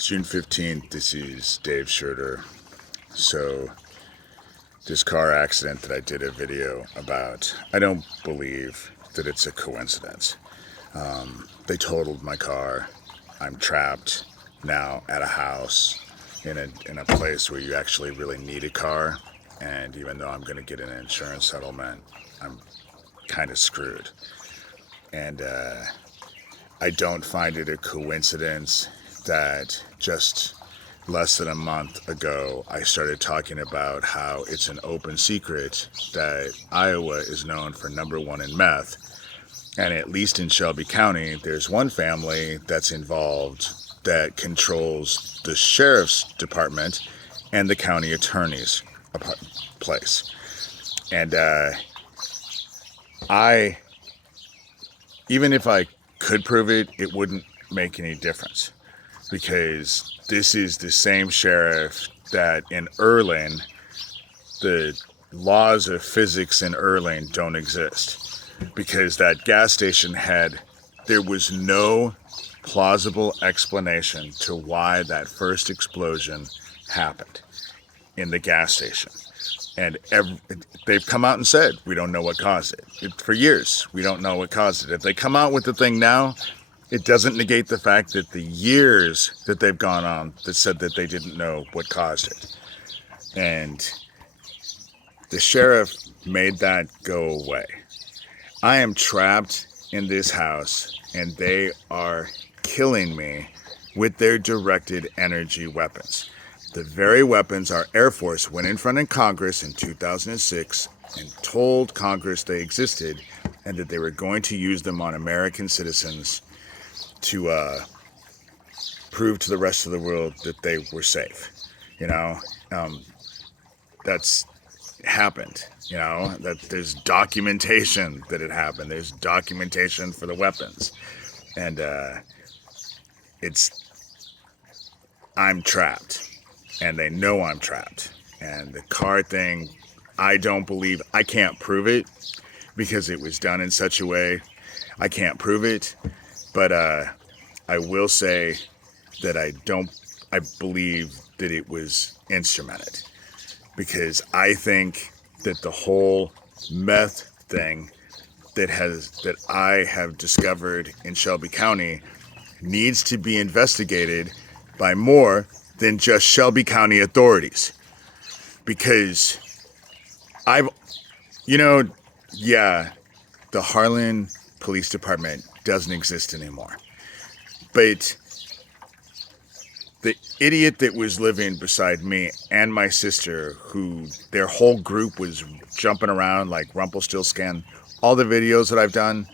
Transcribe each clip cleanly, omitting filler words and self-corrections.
June 15th, this is Dave Schroeder. So, this car accident that I did a video about, I don't believe that it's a coincidence. They totaled my car. I'm trapped now at a house in a place where you actually really need a car. And even though I'm going to get an insurance settlement, I'm kind of screwed. And I don't find it a coincidence that just less than a month ago I started talking about how it's an open secret that Iowa is known for #1 in meth. And at least in Shelby County, there's one family that's involved that controls the sheriff's department and the county attorney's place. And even if I could prove it, it wouldn't make any difference, because this is the same sheriff that in Erlin, the laws of physics in Erlin don't exist, because that gas station there was no plausible explanation to why that first explosion happened in the gas station. And they've come out and said, we don't know what caused it. For years, we don't know what caused it. If they come out with the thing now, it doesn't negate the fact that the years that they've gone on that said that they didn't know what caused it. And the sheriff made that go away. I am trapped in this house, and they are killing me with their directed energy weapons. The very weapons our Air Force went in front of Congress in 2006 and told Congress they existed and that they were going to use them on American citizens to prove to the rest of the world that they were safe. That's happened. That there's documentation that it happened. There's documentation for the weapons. And I'm trapped. And they know I'm trapped. And the car thing, I can't prove it because it was done in such a way. I can't prove it, but I will say that I believe that it was instrumented, because I think that the whole meth thing that I have discovered in Shelby County needs to be investigated by more than just Shelby County authorities. Because the Harlan Police Department doesn't exist anymore. But the idiot that was living beside me and my sister, who their whole group was jumping around like Rumpelstiltskin, all the videos that I've done,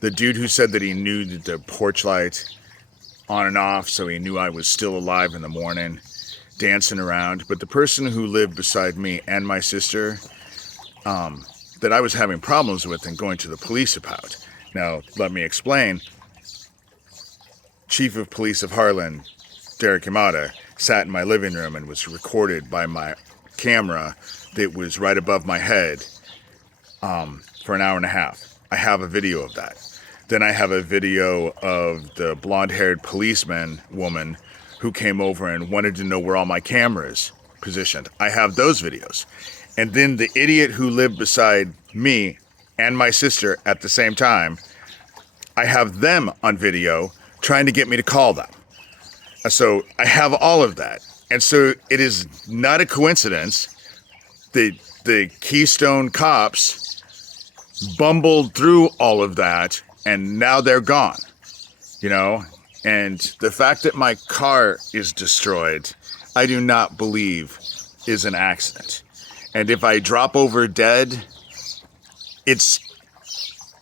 the dude who said that he knew the porch light on and off, so he knew I was still alive in the morning, dancing around. But the person who lived beside me and my sister, that I was having problems with and going to the police about. Now, let me explain. Chief of Police of Harlan, Derek Yamada, sat in my living room and was recorded by my camera that was right above my head for an hour and a half. I have a video of that. Then I have a video of the blonde-haired woman who came over and wanted to know where all my cameras positioned. I have those videos. And then the idiot who lived beside me and my sister at the same time, I have them on video trying to get me to call them. So I have all of that. And so it is not a coincidence that the Keystone cops bumbled through all of that, and now they're gone, And the fact that my car is destroyed, I do not believe is an accident. And if I drop over dead,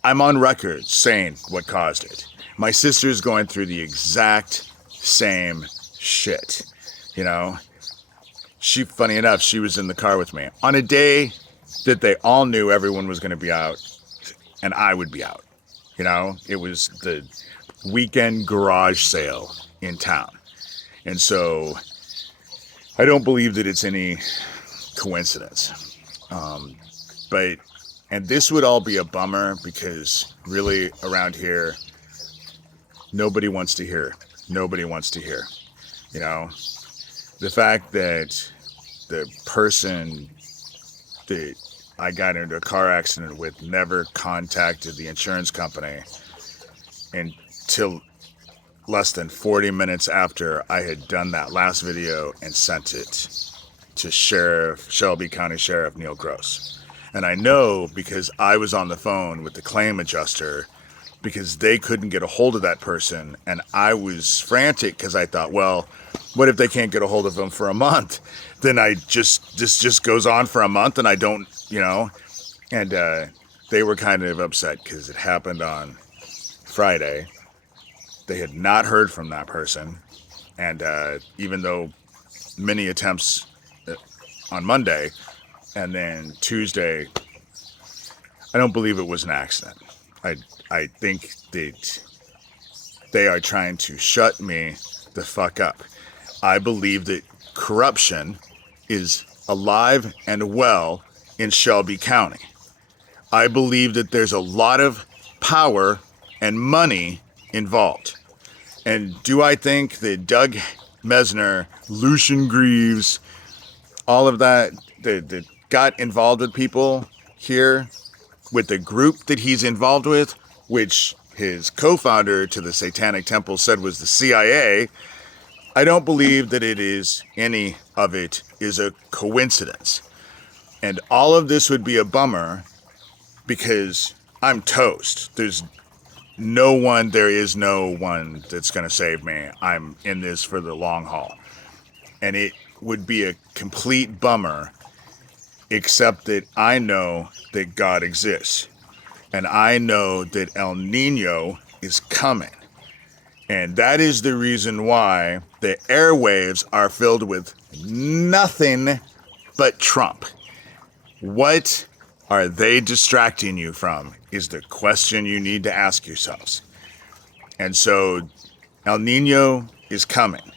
I'm on record saying what caused it. My sister's going through the exact same shit, Funny enough, she was in the car with me on a day that they all knew everyone was going to be out and I would be out. It was the weekend garage sale in town. And so I don't believe that it's any coincidence. And this would all be a bummer, because really around here, nobody wants to hear. You know, the fact that the person that I got into a car accident with never contacted the insurance company until less than 40 minutes after I had done that last video and sent it to Shelby County Sheriff Neil Gross. And I know because I was on the phone with the claim adjuster because they couldn't get a hold of that person. And I was frantic because I thought, well, what if they can't get a hold of them for a month? Then this just goes on for a month and I don't, and they were kind of upset because it happened on Friday. They had not heard from that person. And even though many attempts on Monday and then Tuesday, I don't believe it was an accident. I think that they are trying to shut me the fuck up. I believe that corruption is alive and well in Shelby County. I believe that there's a lot of power and money involved. And do I think that Doug Mesner, Lucian Greaves, all of that got involved with people here with the group that he's involved with, which his co-founder to the Satanic Temple said was the CIA, I don't believe that any of it is a coincidence. And all of this would be a bummer because I'm toast. There is no one that's going to save me. I'm in this for the long haul. And it would be a complete bummer, except that I know that God exists. And I know that El Nino is coming. And that is the reason why the airwaves are filled with nothing but Trump. What are they distracting you from is the question you need to ask yourselves. And so El Nino is coming.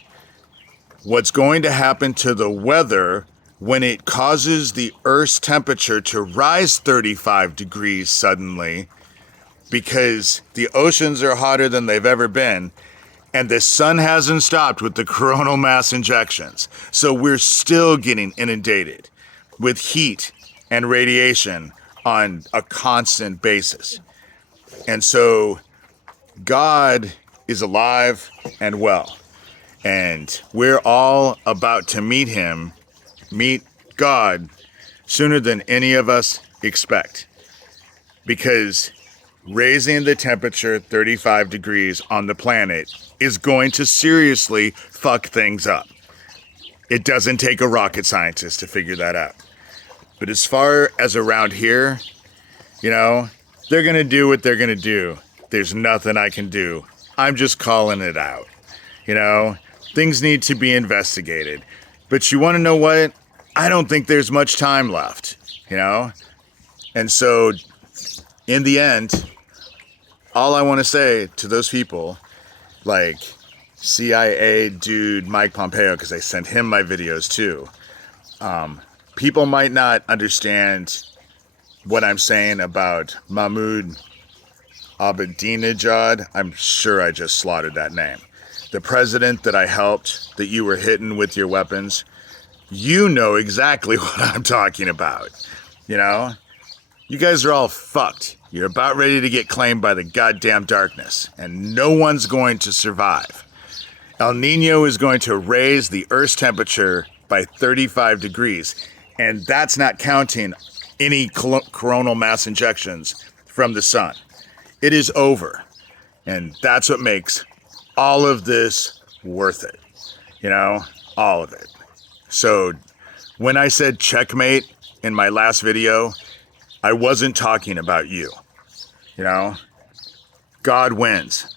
What's going to happen to the weather when it causes the Earth's temperature to rise 35 degrees suddenly because the oceans are hotter than they've ever been and the sun hasn't stopped with the coronal mass injections. So we're still getting inundated with heat and radiation on a constant basis. And so God is alive and well. And we're all about to meet God sooner than any of us expect. Because raising the temperature 35 degrees on the planet is going to seriously fuck things up. It doesn't take a rocket scientist to figure that out. But as far as around here, they're going to do what they're going to do. There's nothing I can do. I'm just calling it out. Things need to be investigated. But you want to know what? I don't think there's much time left, And so, in the end, all I want to say to those people, like CIA dude Mike Pompeo, because I sent him my videos too, people might not understand what I'm saying about Mahmoud Ahmadinejad. I'm sure I just slaughtered that name. The president that I helped, that you were hitting with your weapons, you know exactly what I'm talking about. You guys are all fucked. You're about ready to get claimed by the goddamn darkness, and no one's going to survive. El Nino is going to raise the Earth's temperature by 35 degrees, and that's not counting any coronal mass injections from the sun. It is over, and that's what makes all of this worth it. All of it. So when I said checkmate in my last video, I wasn't talking about you. God wins.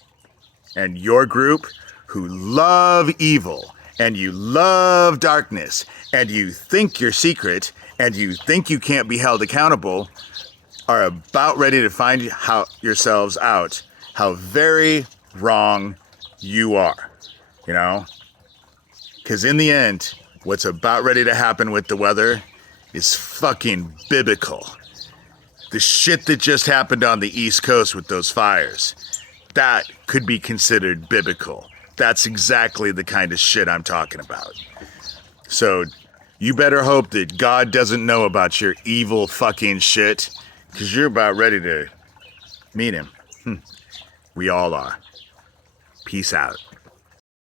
And your group who love evil and you love darkness and you think you're secret and you think you can't be held accountable are about ready to find yourselves out how very wrong you are. Because in the end, what's about ready to happen with the weather is fucking biblical. The shit that just happened on the East Coast with those fires, that could be considered biblical. That's exactly the kind of shit I'm talking about. So you better hope that God doesn't know about your evil fucking shit, because you're about ready to meet him. We all are. Peace out.